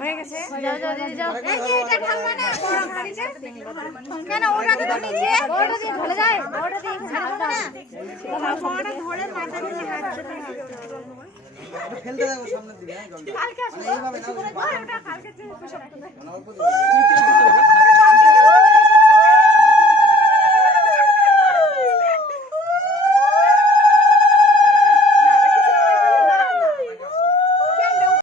হয়ে গেছে যাও যাও দিদি যাও এই যে এটা ঢালবা না বড় হাড়িতে কেন ওটা তো নিচে বড়টা দিয়ে ঢলে যায় বড়টা দিয়ে ঢালবা না বড়টা ধরে মাথা দিয়ে হাত চেপে ফেলতে দেখো সামনের দিকে হ্যাঁ জলটা কালকে আসবে এইভাবে না ওটা কালকে চেপে শক্ত